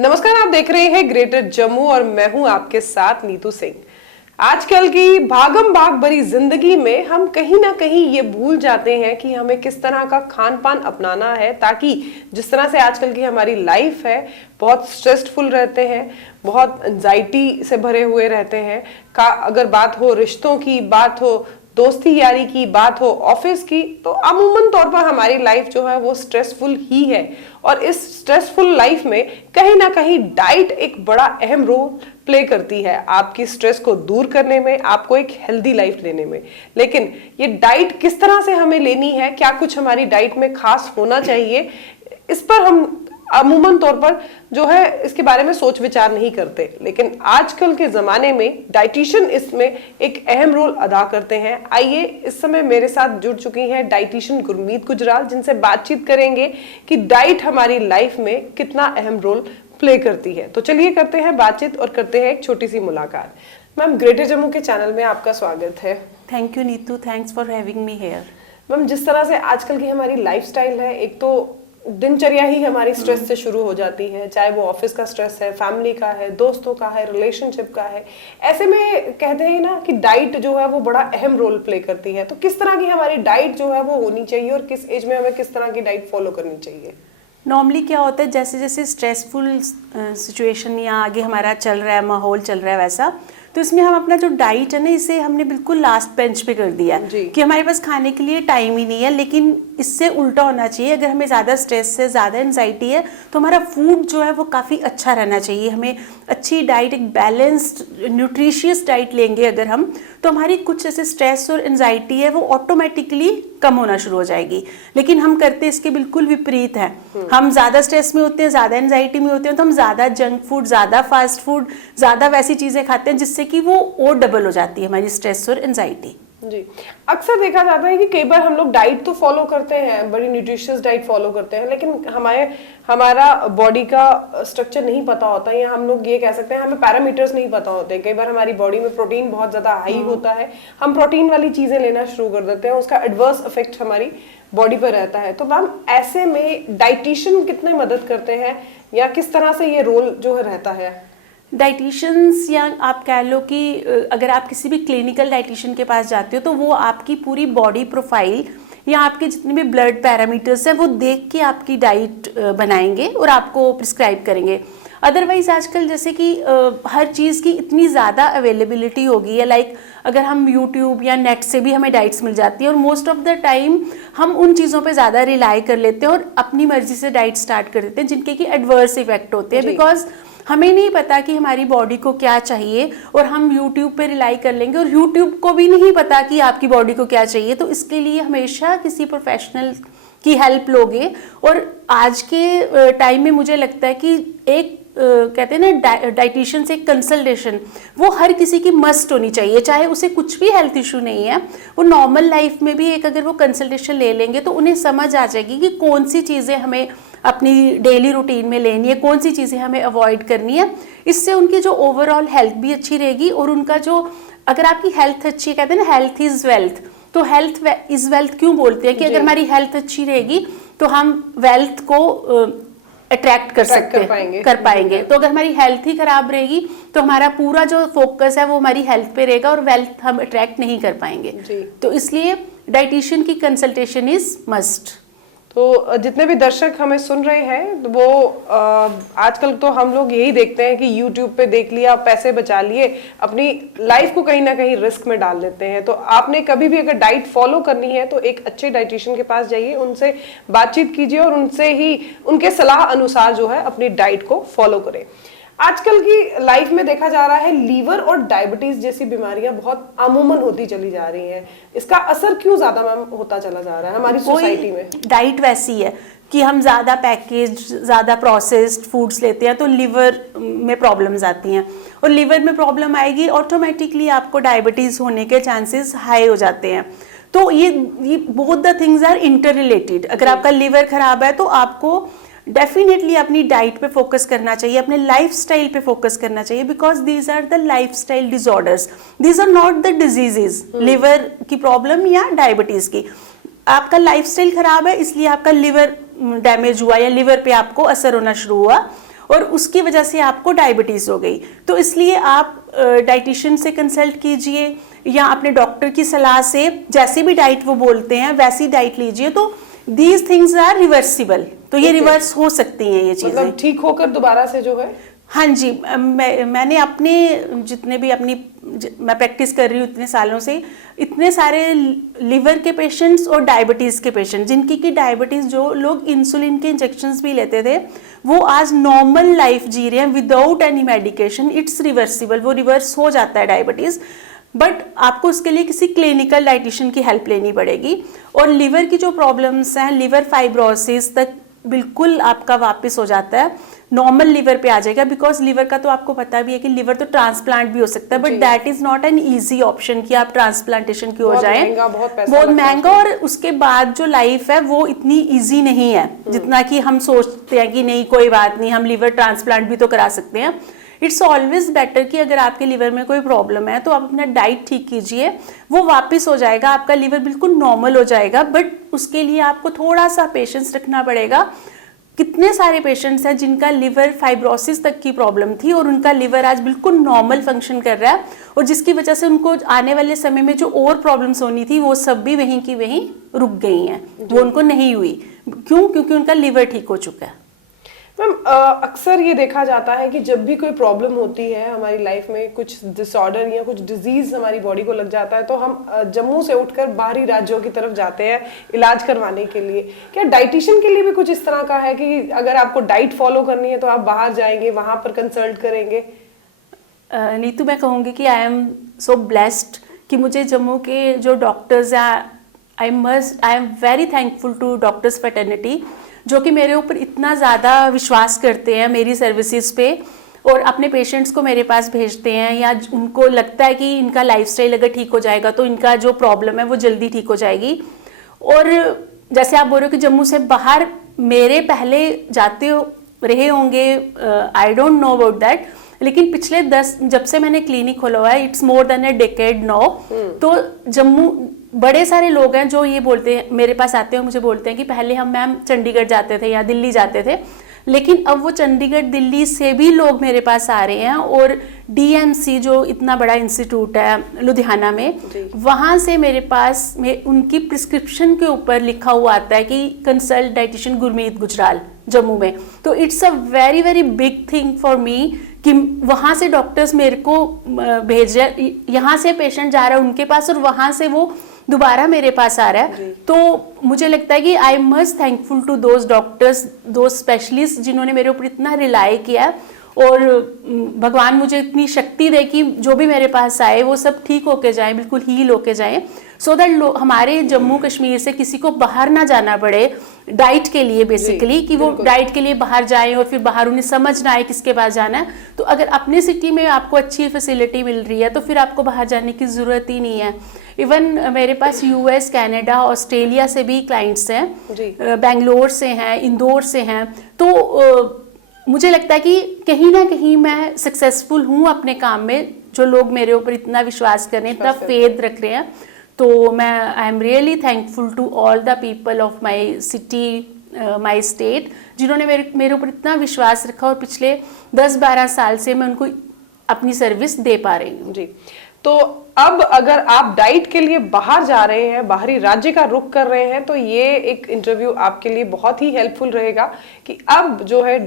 नमस्कार, आप देख रहे हैं ग्रेटर जम्मू और मैं हूं आपके साथ नीतू सिंह। आजकल की भागम भाग भरी जिंदगी में हम कहीं ना कहीं ये भूल जाते हैं कि हमें किस तरह का खान पान अपनाना है, ताकि जिस तरह से आजकल की हमारी लाइफ है, बहुत स्ट्रेसफुल रहते हैं, बहुत एंजाइटी से भरे हुए रहते हैं। अगर बात हो रिश्तों की, बात हो दोस्ती यारी की, बात हो ऑफिस की, तो अमूमन तौर पर हमारी लाइफ जो है वो स्ट्रेसफुल ही है। और इस स्ट्रेसफुल लाइफ में कहीं ना कहीं डाइट एक बड़ा अहम रोल प्ले करती है आपकी स्ट्रेस को दूर करने में, आपको एक हेल्दी लाइफ लेने में। लेकिन ये डाइट किस तरह से हमें लेनी है, क्या कुछ हमारी डाइट में खास होना चाहिए, इस पर हम अमूमन तौर पर जो है इसके बारे में सोच विचार नहीं करते। लेकिन आजकल के जमाने में डाइटिशियन इसमें एक अहम रोल अदा करते हैं। आइए, इस समय मेरे साथ जुड़ चुकी हैं डाइटिशियन गुरमीत गुजराल, जिनसे बातचीत करेंगे कि डाइट हमारी लाइफ में कितना अहम रोल प्ले करती है। तो चलिए करते हैं बातचीत और करते हैं एक छोटी सी मुलाकात। मैम, ग्रेटर जम्मू के चैनल में आपका स्वागत है। Thank you Neetu, thanks for having me here. Ma'am, जिस तरह से आजकल की हमारी लाइफस्टाइल है, एक तो दिनचर्या ही हमारी स्ट्रेस से शुरू हो जाती है, चाहे वो ऑफिस का स्ट्रेस है, फैमिली का है, दोस्तों का है, रिलेशनशिप का है। ऐसे में कहते हैं ना कि डाइट जो है वो बड़ा अहम रोल प्ले करती है। तो किस तरह की हमारी डाइट जो है वो होनी चाहिए और किस एज में हमें किस तरह की डाइट फॉलो करनी चाहिए? नॉर्मली क्या होता है, जैसे जैसे स्ट्रेसफुल सिचुएशन या आगे हमारा चल रहा है, माहौल चल रहा है वैसा, तो इसमें हम अपना जो डाइट है ना, इसे हमने बिल्कुल लास्ट बेंच पे कर दिया कि हमारे पास खाने के लिए टाइम ही नहीं है। लेकिन इससे उल्टा होना चाहिए। अगर हमें ज़्यादा स्ट्रेस है, ज़्यादा एंजाइटी है, तो हमारा फूड जो है वो काफ़ी अच्छा रहना चाहिए। हमें अच्छी डाइट, एक बैलेंस्ड न्यूट्रिशियस डाइट लेंगे अगर हम, तो हमारी कुछ ऐसे स्ट्रेस और एंजाइटी है वो ऑटोमेटिकली कम होना शुरू हो जाएगी। लेकिन हम करते इसके बिल्कुल विपरीत हैं। हम ज़्यादा स्ट्रेस में होते हैं, ज़्यादा एंजाइटी में होते हैं, तो हम ज़्यादा जंक फूड, ज़्यादा फास्ट फूड, ज़्यादा वैसी चीज़ें खाते हैं जिससे कि वो और डबल हो जाती है हमारी स्ट्रेस और एंजाइटी। जी, अक्सर देखा जाता है कि कई बार हम लोग डाइट तो फॉलो करते हैं, बड़ी न्यूट्रिशियस डाइट फॉलो करते हैं, लेकिन हमारा बॉडी का स्ट्रक्चर नहीं पता होता, या हम लोग ये कह सकते हैं हमें पैरामीटर्स नहीं पता होते। कई बार हमारी बॉडी में प्रोटीन बहुत ज्यादा हाई होता है, हम प्रोटीन वाली चीजें लेना शुरू कर देते हैं, उसका एडवर्स इफेक्ट हमारी बॉडी पर रहता है। तो मैम, ऐसे में डाइटिशियन कितने मदद करते हैं या किस तरह से ये रोल जो है रहता है? डाइटिशियंस, या आप कह लो कि अगर आप किसी भी क्लिनिकल डाइटिशियन के पास जाते हो तो वो आपकी पूरी बॉडी प्रोफाइल या आपके जितने भी ब्लड पैरामीटर्स हैं वो देख के आपकी डाइट बनाएंगे और आपको प्रिस्क्राइब करेंगे। अदरवाइज आजकल जैसे कि हर चीज़ की इतनी ज़्यादा अवेलेबिलिटी हो गई है, लाइक अगर हम यूट्यूब या नेट से भी हमें डाइट्स मिल जाती है, और मोस्ट ऑफ द टाइम हम उन चीज़ों पे ज़्यादा रिलाई कर लेते हैं और अपनी मर्जी से डाइट स्टार्ट कर देते हैं, जिनके कि एडवर्स इफेक्ट होते हैं। बिकॉज हमें नहीं पता कि हमारी बॉडी को क्या चाहिए, और हम YouTube पे रिलाई कर लेंगे और YouTube को भी नहीं पता कि आपकी बॉडी को क्या चाहिए। तो इसके लिए हमेशा किसी प्रोफेशनल की हेल्प लोगे। और आज के टाइम में मुझे लगता है कि एक कहते हैं ना डाइटिशियन से कंसल्टेशन वो हर किसी की मस्ट होनी चाहिए, चाहे उसे कुछ भी हेल्थ इशू नहीं है। वो नॉर्मल लाइफ में भी एक अगर वो कंसल्टेशन ले लेंगे तो उन्हें समझ आ जाएगी कि कौन सी चीज़ें हमें अपनी डेली रूटीन में लेनी है, कौन सी चीज़ें हमें अवॉइड करनी है। इससे उनकी जो ओवरऑल हेल्थ भी अच्छी रहेगी, और उनका जो, अगर आपकी हेल्थ अच्छी, कहते हैं ना हेल्थ इज़ वेल्थ, तो हेल्थ इज़ वेल्थ क्यों बोलते हैं कि अगर हमारी हेल्थ अच्छी रहेगी तो हम वेल्थ को अट्रैक्ट कर पाएंगे। तो अगर हमारी हेल्थ ही खराब रहेगी तो हमारा पूरा जो फोकस है वो हमारी हेल्थ पे रहेगा और वेल्थ हम अट्रैक्ट नहीं कर पाएंगे। तो इसलिए डाइटिशियन की कंसल्टेशन इज मस्ट। तो जितने भी दर्शक हमें सुन रहे हैं, वो आजकल तो हम लोग यही देखते हैं कि YouTube पे देख लिया, पैसे बचा लिए, अपनी लाइफ को कहीं ना कहीं रिस्क में डाल देते हैं। तो आपने कभी भी अगर डाइट फॉलो करनी है तो एक अच्छे डाइटिशियन के पास जाइए, उनसे बातचीत कीजिए और उनसे ही उनके सलाह अनुसार जो है अपनी डाइट को फॉलो करें। आजकल की लाइफ में देखा जा रहा है लीवर और डायबिटीज जैसी बीमारियां बहुत आमूमन होती चली जा रही हैं। इसका असर क्यों ज्यादा मैम होता चला जा रहा है हमारी सोसाइटी में? डाइट वैसी है कि हम ज़्यादा पैकेज, ज़्यादा प्रोसेस्ड फूड्स लेते हैं तो लिवर में प्रॉब्लम्स आती हैं, और लिवर में प्रॉब्लम आएगी ऑटोमेटिकली आपको डायबिटीज़ होने के चांसेस हाई हो जाते हैं। तो ये both the things are inter related. अगर आपका लिवर खराब है तो आपको डेफिनेटली अपनी डाइट पे फोकस करना चाहिए, अपने लाइफस्टाइल पे फोकस करना चाहिए, because these are the lifestyle disorders, these are not the diseases. Liver की प्रॉब्लम या डायबिटीज की, आपका लाइफस्टाइल खराब है इसलिए आपका लिवर डैमेज हुआ या लिवर पे आपको असर होना शुरू हुआ। और उसकी वजह से आपको डायबिटीज हो गई। तो इसलिए आप डाइटिशियन से कंसल्ट कीजिए या अपने डॉक्टर की सलाह से जैसी भी डाइट वो बोलते हैं वैसी डाइट लीजिए। तो दीज थिंग्स आर रिवर्सिबल, तो ये रिवर्स हो सकती हैं ये चीजें। मतलब ठीक होकर दोबारा से जो है। हाँ जी, मैंने अपने जितने भी मैं प्रैक्टिस कर रही हूँ इतने सालों से, इतने सारे लिवर के पेशेंट्स और डायबिटीज़ के पेशेंट, जिनकी की डायबिटीज़, जो लोग इंसुलिन के इंजेक्शंस भी लेते थे, वो आज नॉर्मल लाइफ जी रहे हैं without any medication. It's reversible, वो रिवर्स हो जाता है डायबिटीज़, बट आपको उसके लिए किसी क्लिनिकल डाइटिशियन की हेल्प लेनी पड़ेगी। और लिवर की जो प्रॉब्लम्स हैं, लिवर फाइब्रोसिस तक बिल्कुल आपका वापस हो जाता है, नॉर्मल लिवर पे आ जाएगा। बिकॉज लिवर का तो आपको पता भी है कि लिवर तो ट्रांसप्लांट भी हो सकता है, but that is not an easy option कि आप ट्रांसप्लांटेशन की हो जाए। बहुत महंगा, और उसके बाद जो लाइफ है वो इतनी ईजी नहीं है जितना कि हम सोचते हैं कि नहीं कोई बात नहीं, हम लिवर ट्रांसप्लांट भी तो करा सकते हैं। इट्स ऑलवेज बेटर कि अगर आपके लिवर में कोई प्रॉब्लम है तो आप अपना डाइट ठीक कीजिए, वो वापस हो जाएगा, आपका लिवर बिल्कुल नॉर्मल हो जाएगा। बट उसके लिए आपको थोड़ा सा पेशेंस रखना पड़ेगा। कितने सारे पेशेंट्स हैं जिनका लिवर फाइब्रोसिस तक की प्रॉब्लम थी और उनका लिवर आज बिल्कुल नॉर्मल फंक्शन कर रहा है, और जिसकी वजह से उनको आने वाले समय में जो और प्रॉब्लम्स होनी थी वो सब भी वहीं की वहीं रुक गई हैं, वो उनको नहीं हुई। क्यों? क्योंकि उनका लिवर ठीक हो चुका है। मैम, अक्सर ये देखा जाता है कि जब भी कोई प्रॉब्लम होती है हमारी लाइफ में, कुछ डिसऑर्डर या कुछ डिजीज हमारी बॉडी को लग जाता है, तो हम जम्मू से उठकर बाहरी राज्यों की तरफ जाते हैं इलाज करवाने के लिए। क्या डाइटिशियन के लिए भी कुछ इस तरह का है कि अगर आपको डाइट फॉलो करनी है तो आप बाहर जाएंगे, वहां पर कंसल्ट करेंगे? नीतू, मैं कहूँगी कि आई एम सो ब्लेस्ड कि मुझे जम्मू के जो डॉक्टर्स हैं, I am very thankful to doctors fraternity, जो कि मेरे ऊपर इतना ज़्यादा विश्वास करते हैं मेरी सर्विसेज पे, और अपने पेशेंट्स को मेरे पास भेजते हैं, या उनको लगता है कि इनका लाइफस्टाइल अगर ठीक हो जाएगा तो इनका जो प्रॉब्लम है वो जल्दी ठीक हो जाएगी। और जैसे आप बोल रहे हो कि जम्मू से बाहर मेरे पहले जाते रहे होंगे, I don't know about that, लेकिन पिछले जब से मैंने क्लिनिक खोला हुआ है, it's more than a decade now, तो जम्मू बड़े सारे लोग हैं जो ये बोलते हैं, मेरे पास आते हैं, मुझे बोलते हैं कि पहले हम मैम चंडीगढ़ जाते थे या दिल्ली जाते थे, लेकिन अब वो चंडीगढ़ दिल्ली से भी लोग मेरे पास आ रहे हैं। और DMC जो इतना बड़ा इंस्टीट्यूट है लुधियाना में, वहाँ से मेरे पास उनकी प्रिस्क्रिप्शन के ऊपर लिखा हुआ आता है कि कंसल्ट डाइटिशियन गुरमीत गुजराल जम्मू में। तो it's a very very big thing for me कि वहाँ से डॉक्टर्स मेरे को भेज रहे, यहाँ से पेशेंट जा रहा है उनके पास और वहाँ से वो दोबारा मेरे पास आ रहा है। तो मुझे लगता है कि I must thankful to those doctors, those specialist जिन्होंने मेरे ऊपर इतना रिलाई किया, और भगवान मुझे इतनी शक्ति दे कि जो भी मेरे पास आए वो सब ठीक होके जाए, बिल्कुल हील होके जाए, सो दैट हमारे जम्मू कश्मीर से किसी को बाहर ना जाना पड़े डाइट के लिए, बेसिकली कि वो डाइट के लिए बाहर जाएं और फिर बाहर उन्हें समझ ना आए किसके पास जाना है। तो अगर अपने सिटी में आपको अच्छी फैसिलिटी मिल रही है तो फिर आपको बाहर जाने की ज़रूरत ही नहीं है। इवन मेरे पास US, कनाडा, ऑस्ट्रेलिया से भी क्लाइंट्स हैं, बेंगलोर से हैं, इंदौर से हैं। तो मुझे लगता है कि कहीं ना कहीं मैं सक्सेसफुल हूँ अपने काम में, जो लोग मेरे ऊपर इतना विश्वास कर रहे हैं, इतना फेथ रख रहे हैं। तो मैं I am really thankful to all the people of my city, my state, जिन्होंने मेरे ऊपर इतना विश्वास रखा, और पिछले 10-12 साल से मैं उनको अपनी सर्विस दे पा रही हूँ। जी, तो अब अगर आप डाइट के लिए बाहर जा रहे हैं, बाहरी राज्य का रुख कर रहे हैं, तो ये एक इंटरव्यू आपके लिए बहुत ही हेल्पफुल रहेगा कि अब जो है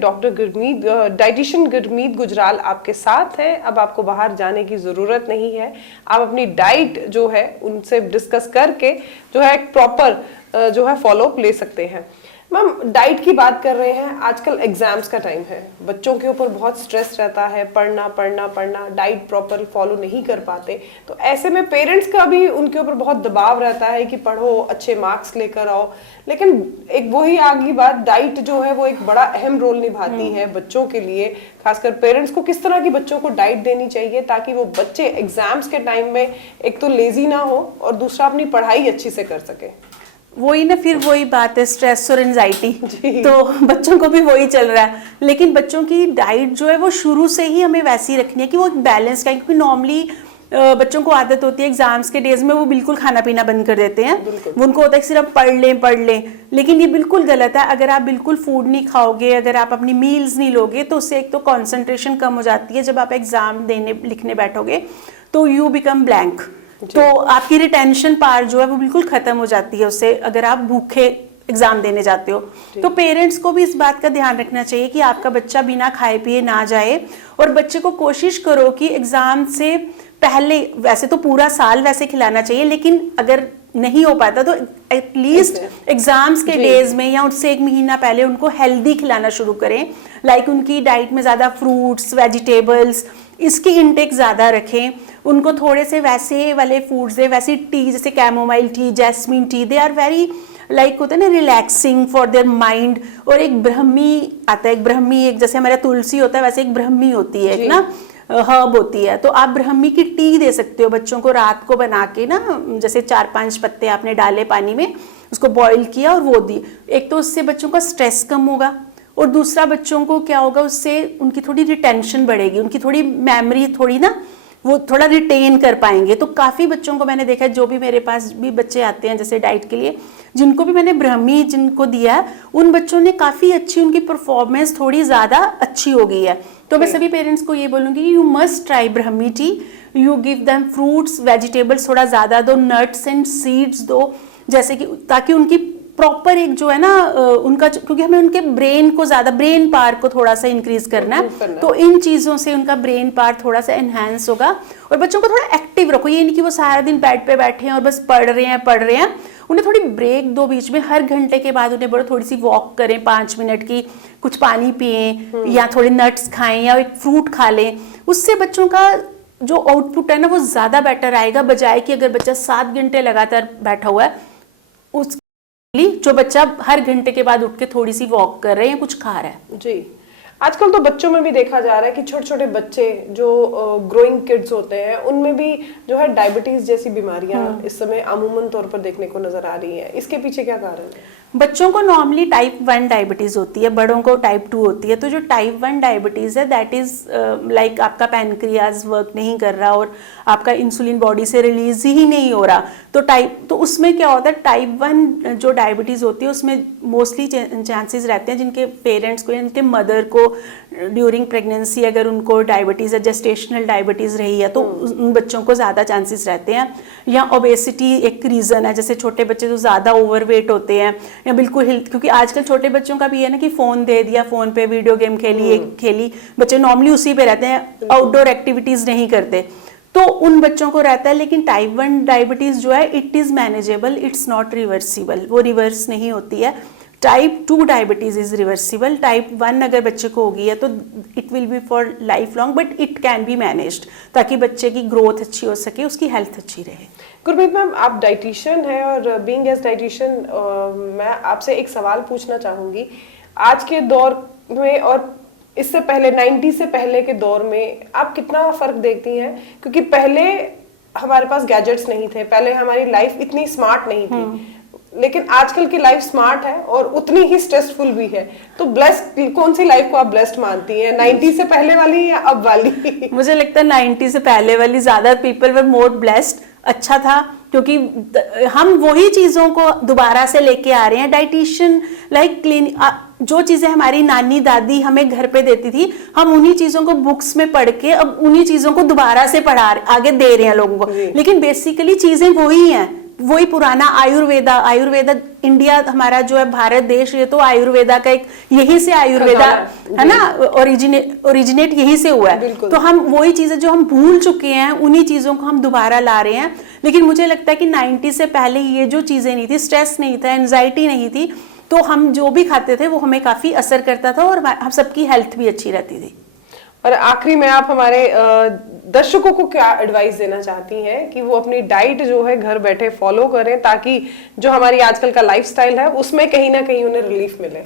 डाइटिशियन गुरमीत गुजराल आपके साथ है। अब आपको बाहर जाने की जरूरत नहीं है, आप अपनी डाइट जो है उनसे डिस्कस करके जो है एक प्रॉपर जो है फॉलोअप ले सकते हैं। मैम, डाइट की बात कर रहे हैं, आजकल एग्जाम्स का टाइम है, बच्चों के ऊपर बहुत स्ट्रेस रहता है, पढ़ना पढ़ना पढ़ना, डाइट प्रॉपर फॉलो नहीं कर पाते, तो ऐसे में पेरेंट्स का भी उनके ऊपर बहुत दबाव रहता है कि पढ़ो, अच्छे मार्क्स लेकर आओ। लेकिन एक वही आगे बात, डाइट जो है वो एक बड़ा अहम रोल निभाती है बच्चों के लिए। खासकर पेरेंट्स को किस तरह की बच्चों को डाइट देनी चाहिए ताकि वो बच्चे एग्जाम्स के टाइम में एक तो लेजी ना हो और दूसरा अपनी पढ़ाई अच्छी से कर सके? वही ना, फिर वही बात है, स्ट्रेस और एंजाइटी, तो बच्चों को भी वही चल रहा है। लेकिन बच्चों की डाइट जो है वो शुरू से ही हमें वैसी रखनी है कि वो एक बैलेंस का, क्योंकि नॉर्मली बच्चों को आदत होती है एग्जाम्स के डेज में वो बिल्कुल खाना पीना बंद कर देते हैं, वो उनको होता है कि सिर्फ पढ़ लें, लेकिन ये बिल्कुल गलत है। अगर आप बिल्कुल फूड नहीं खाओगे, अगर आप अपनी मील्स नहीं लोगे, तो उससे एक तो कंसंट्रेशन कम हो जाती है। जब आप एग्जाम देने लिखने बैठोगे तो यू बिकम ब्लैंक, तो आपकी रिटेंशन पावर जो है वो बिल्कुल खत्म हो जाती है उससे, अगर आप भूखे एग्जाम देने जाते हो। तो पेरेंट्स को भी इस बात का ध्यान रखना चाहिए कि आपका बच्चा बिना खाए पिए ना जाए, और बच्चे को कोशिश करो कि एग्जाम से पहले, वैसे तो पूरा साल वैसे खिलाना चाहिए, लेकिन अगर नहीं हो पाता तो एटलीस्ट एग्जाम्स के डेज में या उससे 1 महीना पहले उनको हेल्दी खिलाना शुरू करें। लाइक उनकी डाइट में ज़्यादा फ्रूट्स, वेजिटेबल्स, इसकी इंटेक ज़्यादा रखें। उनको थोड़े से वैसे वाले फूड्स दे, वैसी टी जैसे chamomile tea, jasmine tea, they are very like होता है ना रिलैक्सिंग फॉर देयर माइंड। और एक ब्रह्मी आता है, एक ब्रह्मी, एक जैसे हमारा तुलसी होता है वैसे एक ब्रह्मी होती है, एक ना हर्ब होती है, तो आप ब्रह्मी की टी दे सकते हो बच्चों को रात को बना के ना, जैसे 4-5 पत्ते आपने डाले पानी में, उसको बॉईल किया और वो दी। एक तो उससे बच्चों का स्ट्रेस कम होगा, और दूसरा बच्चों को क्या होगा, उससे उनकी थोड़ी रिटेंशन बढ़ेगी, उनकी थोड़ी मेमोरी थोड़ी ना वो थोड़ा रिटेन कर पाएंगे। तो काफ़ी बच्चों को मैंने देखा है, जो भी मेरे पास भी बच्चे आते हैं जैसे डाइट के लिए, जिनको भी मैंने ब्रह्मी जिनको दिया है, उन बच्चों ने काफ़ी अच्छी, उनकी परफॉर्मेंस थोड़ी ज़्यादा अच्छी हो गई है। तो मैं सभी पेरेंट्स को ये बोलूँगी, you must try Brahmi tea, you give them fruits, vegetables थोड़ा ज़्यादा दो, नट्स एंड सीड्स दो, जैसे कि ताकि उनकी प्रॉपर एक जो है ना उनका, क्योंकि हमें उनके ब्रेन को ज़्यादा, ब्रेन पावर को थोड़ा सा इंक्रीज करना है, तो इन चीज़ों से उनका ब्रेन पावर थोड़ा सा एनहांस होगा। और बच्चों को थोड़ा एक्टिव रखो, ये नहीं कि वो सारा दिन बेड पे बैठे हैं और बस पढ़ रहे हैं। उन्हें थोड़ी ब्रेक दो बीच में, हर घंटे के बाद उन्हें बोलो थोड़ी सी वॉक करें 5 मिनट की, कुछ पानी पिएं या थोड़े नट्स खाएं या एक फ्रूट खा लें। उससे बच्चों का जो आउटपुट है ना वो ज़्यादा बेटर आएगा, बजाय कि अगर बच्चा 7 घंटे लगातार बैठा हुआ है, उस जो बच्चा हर घंटे के बाद उठ के थोड़ी सी वॉक कर रहे हैं, कुछ खा रहा है। जी, आजकल तो बच्चों में भी देखा जा रहा है कि छोटे छोटे बच्चे जो ग्रोइंग किड्स होते हैं, उनमें भी जो है डायबिटीज जैसी बीमारियां इस समय अमूमन तौर पर देखने को नजर आ रही हैं। इसके पीछे क्या कारण है? बच्चों को नॉर्मली टाइप 1 डायबिटीज होती है, बड़ों को टाइप 2 होती है। तो जो टाइप 1 डायबिटीज है, दैट इज लाइक आपका पैनक्रियाज वर्क नहीं कर रहा और आपका इंसुलिन बॉडी से रिलीज ही नहीं हो रहा। तो उसमें क्या होता है, टाइप 1 जो डायबिटीज होती है उसमें मोस्टली चांसेस रहते हैं जिनके पेरेंट्स को, जिनके मदर को ड्यूरिंग प्रेगनेंसी अगर उनको डायबिटीज है, जेस्टेशनल डायबिटीज रही है, तो उन बच्चों को ज़्यादा चांसेस रहते हैं। या ओबेसिटी एक रीज़न है, जैसे छोटे बच्चे जो ज़्यादा ओवरवेट होते हैं या बिल्कुल हेल्थ, क्योंकि आजकल छोटे बच्चों का भी है ना कि फ़ोन दे दिया, फ़ोन पे वीडियो गेम खेली, बच्चे नॉर्मली उसी पे रहते हैं, आउटडोर एक्टिविटीज़ नहीं करते, तो उन बच्चों को रहता है। लेकिन टाइप 1 डायबिटीज़ जो है, it is manageable, it's not reversible, वो रिवर्स नहीं होती है। Type 2 diabetes is reversible. Type 1 अगर बच्चे को होगी है तो it will be for life long, but it can be managed, ताकि बच्चे की ग्रोथ अच्छी हो सके, उसकी हेल्थ अच्छी रहे। गुरमीत मैम, आप डाइटिशियन हैं और बीइंग एज डाइटिशियन मैं आपसे एक सवाल पूछना चाहूँगी। आज के दौर में और इससे पहले 90 से पहले के दौर में आप कितना फ़र्क देखती हैं? क्योंकि पहले हमारे पास गैजेट्स नहीं थे, पहले हमारी लाइफ इतनी स्मार्ट नहीं थी, लेकिन आजकल की लाइफ स्मार्ट है और उतनी ही स्ट्रेसफुल भी है। तो ब्लेस्ड, कौन सी लाइफ को आप ब्लेस्ड मानती हैं, 90 से पहले वाली या अब वाली? मुझे लगता है 90 से पहले वाली ज़्यादा, पीपल वर मोर ब्लेस्ड। अच्छा था क्योंकि हम वही चीज़ों को दोबारा से लेके आ रहे हैं। डाइटिशियन लाइक क्लिनिक, जो चीज़ें हमारी नानी दादी हमें घर पे देती थी, हम उन्हीं चीज़ों को बुक्स में पढ़ के अब उन्हीं चीज़ों को दोबारा से आगे दे रहे हैं लोगों को। लेकिन बेसिकली चीज़ें वही हैं, वही पुराना आयुर्वेदा इंडिया हमारा जो है भारत देश, ये तो आयुर्वेदा का एक, यही से आयुर्वेदा है ना, ओरिजिनेट यही से हुआ है। तो हम वही चीजें जो हम भूल चुके हैं, उन्हीं चीजों को हम दोबारा ला रहे हैं। लेकिन मुझे लगता है कि 90 से पहले ये जो चीजें नहीं थी, स्ट्रेस नहीं था, एंजाइटी नहीं थी, तो हम जो भी खाते थे वो हमें काफी असर करता था और हम सबकी हेल्थ भी अच्छी रहती थी। और आखिरी में आप हमारे दर्शकों को क्या एडवाइस देना चाहती हैं कि वो अपनी डाइट जो है घर बैठे फॉलो करें, ताकि जो हमारी आजकल का लाइफस्टाइल है उसमें कहीं ना कहीं उन्हें रिलीफ मिले?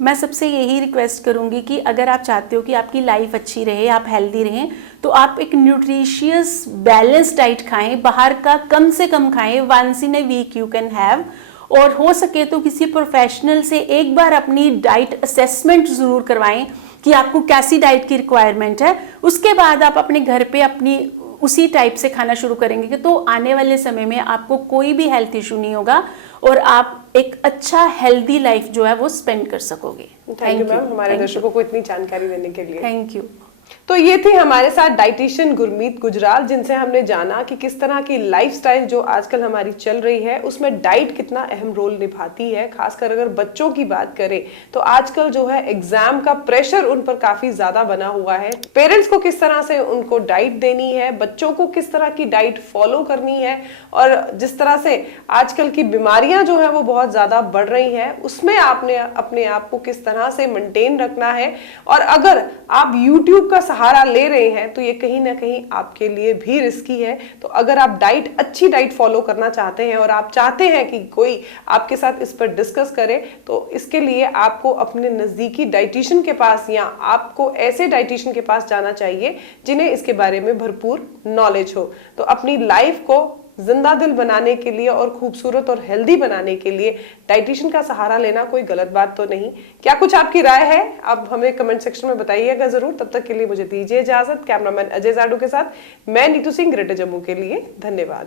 मैं सबसे यही रिक्वेस्ट करूंगी कि अगर आप चाहते हो कि आपकी लाइफ अच्छी रहे, आप हेल्दी रहें, तो आप एक न्यूट्रिशियस बैलेंस डाइट खाएं, बाहर का कम से कम खाएं, once in a week you can have. और हो सके तो किसी प्रोफेशनल से एक बार अपनी डाइट असेसमेंट ज़रूर करवाएं कि आपको कैसी डाइट की रिक्वायरमेंट है। उसके बाद आप अपने घर पे अपनी उसी टाइप से खाना शुरू करेंगे तो आने वाले समय में आपको कोई भी हेल्थ इशू नहीं होगा और आप एक अच्छा हेल्दी लाइफ जो है वो स्पेंड कर सकोगे। थैंक यू मैम हमारे दर्शकों को इतनी जानकारी देने के लिए। Thank you. तो ये थे हमारे साथ डाइटिशियन गुरमीत गुजराल, जिनसे हमने जाना कि किस तरह की लाइफस्टाइल जो आजकल हमारी चल रही है उसमें डाइट कितना अहम रोल निभाती है। खासकर अगर बच्चों की बात करें तो आजकल जो है एग्जाम का प्रेशर उन पर काफी ज्यादा बना हुआ है। पेरेंट्स को किस तरह से उनको डाइट देनी है, बच्चों को किस तरह की डाइट फॉलो करनी है, और जिस तरह से आजकल की बीमारियां जो है वो बहुत ज्यादा बढ़ रही है, उसमें आपने अपने आप को किस तरह से मेंटेन रखना है। और अगर आप यूट्यूब का सहारा ले रहे हैं तो ये कहीं ना कहीं आपके लिए भी रिस्की है। तो अगर आप अच्छी डाइट फॉलो करना चाहते हैं और आप चाहते हैं कि कोई आपके साथ इस पर डिस्कस करे, तो इसके लिए आपको अपने नजदीकी डाइटिशियन के पास या आपको ऐसे डाइटिशियन के पास जाना चाहिए जिन्हें इसके बारे में भरपूर नॉलेज हो। तो अपनी लाइफ को जिंदा दिल बनाने के लिए और खूबसूरत और हेल्दी बनाने के लिए डाइटिशियन का सहारा लेना कोई गलत बात तो नहीं। क्या कुछ आपकी राय है आप हमें कमेंट सेक्शन में बताइएगा जरूर। तब तक के लिए मुझे दीजिए इजाजत। कैमरामैन अजय जाडू के साथ मैं नीतू सिंह, ग्रेटर जम्मू के लिए। धन्यवाद।